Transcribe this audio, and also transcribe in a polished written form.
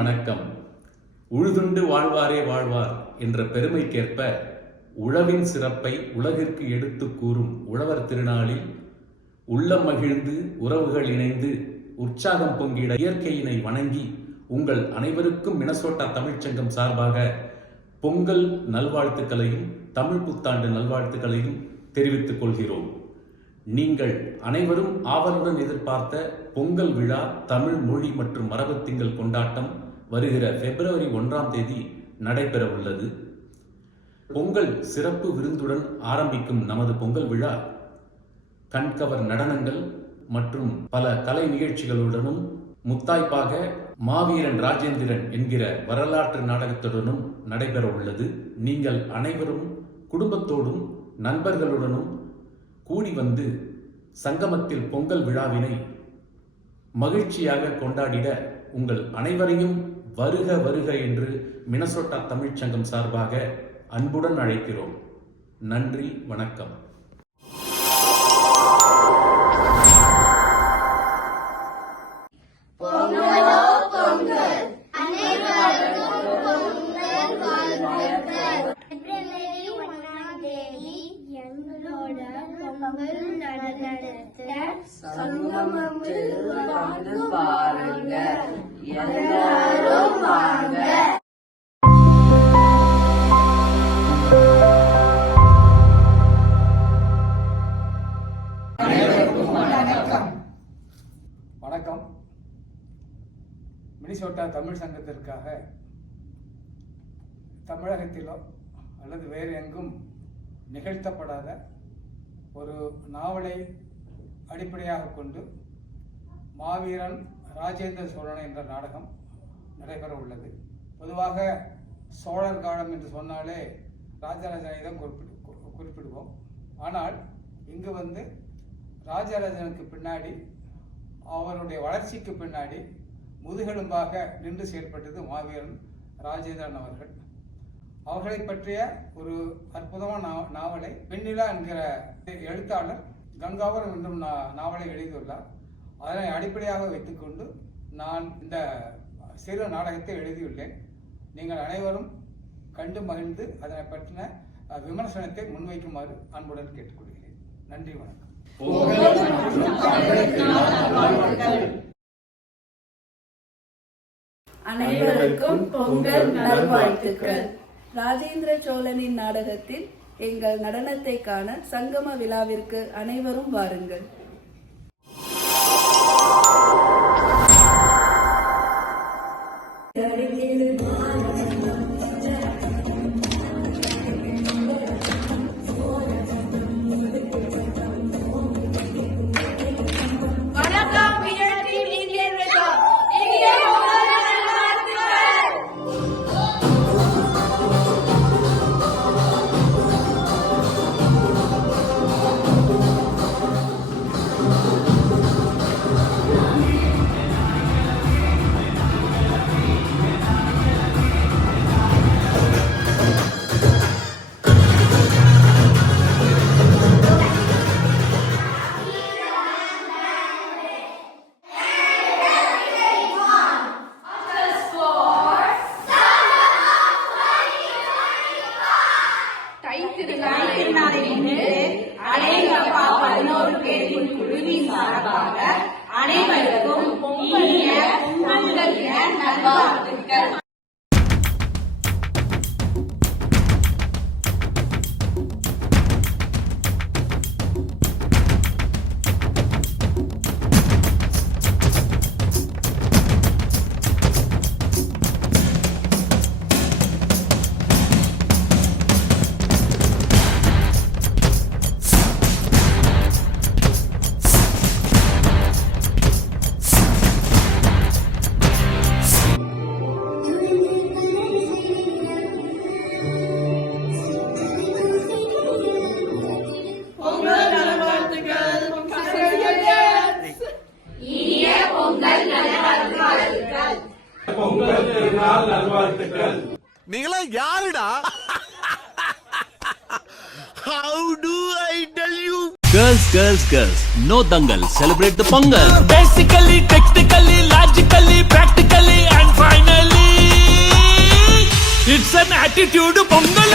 வணக்கம். உழுதுண்டு வாழ்வாரே வாழ்வார் என்ற பெருமைக்கேற்ப உழவின் சிறப்பை உலகிற்கு எடுத்து கூறும் உழவர் திருநாளில் உள்ளம் மகிழ்ந்து உறவுகள் இணைந்து உற்சாகம் பொங்கிட இயற்கையினை வணங்கி உங்கள் அனைவருக்கும் மினசோட்டா தமிழ்ச்சங்கம் சார்பாக பொங்கல் நல்வாழ்த்துக்களையும் தமிழ் புத்தாண்டு நல்வாழ்த்துக்களையும் தெரிவித்துக் கொள்கிறோம். நீங்கள் அனைவரும் ஆவலுடன் எதிர்பார்த்த பொங்கல் விழா தமிழ் மொழி மற்றும் மரபு திங்கள் கொண்டாட்டம் வருகிற பிப்ரவரி 1ஆம் தேதி நடைபெற உள்ளது. பொங்கல் சிறப்பு விருந்துடன் ஆரம்பிக்கும் நமது பொங்கல் விழா கண்கவர் நடனங்கள் மற்றும் பல கலை நிகழ்ச்சிகளுடனும் முத்தாய்ப்பாக மாவீரன் ராஜேந்திரன் என்கிற வரலாற்று நாடகத்துடனும் நடைபெற உள்ளது. நீங்கள் அனைவரும் குடும்பத்தோடும் நண்பர்களுடனும் கூடி வந்து சங்கமத்தில் பொங்கல் விழாவினை மகிழ்ச்சியாக கொண்டாடிட உங்கள் அனைவரையும் வருக வருக என்று மினசோட்டா தமிழ்ச்சங்கம் சார்பாக அன்புடன் அழைக்கிறோம். நன்றி, வணக்கம். சங்கமத்தில் வந்து பாருங்க, எல்லாரும் வாங்க. வணக்கம். மினிசோட்டா தமிழ் சங்கத்திற்காக தமிழகத்திலோ அல்லது வேறு எங்கும் நிகழ்த்தப்படாத ஒரு நாவலை அடிப்படையாக கொண்டு மாவீரன் ராஜேந்திர சோழன் என்ற நாடகம் நடைபெற உள்ளது. பொதுவாக சோழர் காலம் என்று சொன்னாலே ராஜராஜனை தான் குறிப்பிடுவோம். ஆனால் இங்கு வந்து ராஜராஜனுக்கு பின்னாடி, அவருடைய வளர்ச்சிக்கு பின்னாடி முதுகெலும்பாக நின்று செயல்பட்டது மாவீரன் ராஜேந்திரன் அவர்கள். அவர்களை பற்றிய ஒரு அற்புதமான நாவலை வெண்ணிலா என்கிற எழுத்தாளர் கங்காவரம் என்னும் நாவலை எழுதியுள்ளார். அதனை அடிப்படையாக வைத்துக்கொண்டு நான் இந்த சிறு நாடகத்தை எழுதியுள்ளேன். நீங்கள் அனைவரும் கண்டு மகிழ்ந்து அதனை பற்றின விமர்சனத்தை முன்வைக்குமாறு அன்புடன் கேட்டுக்கொள்கிறேன். நன்றி, வணக்கம். அனைவருக்கும் பொங்கல் நல்வாழ்த்துக்கள். ராஜேந்திர சோழனின் நாடகத்தில் எங்கள் நடனத்தை காண சங்கம விழாவிற்கு அனைவரும் வாருங்கள். அனைவருக்கும் பொங்கல் நல்வாழ்த்துக்கள். நீங்களா யாருடா? How do I tell you? Girls. No dangal. Celebrate the Pongal. Basically, technically, logically, practically, and finally. Action attitude Pongal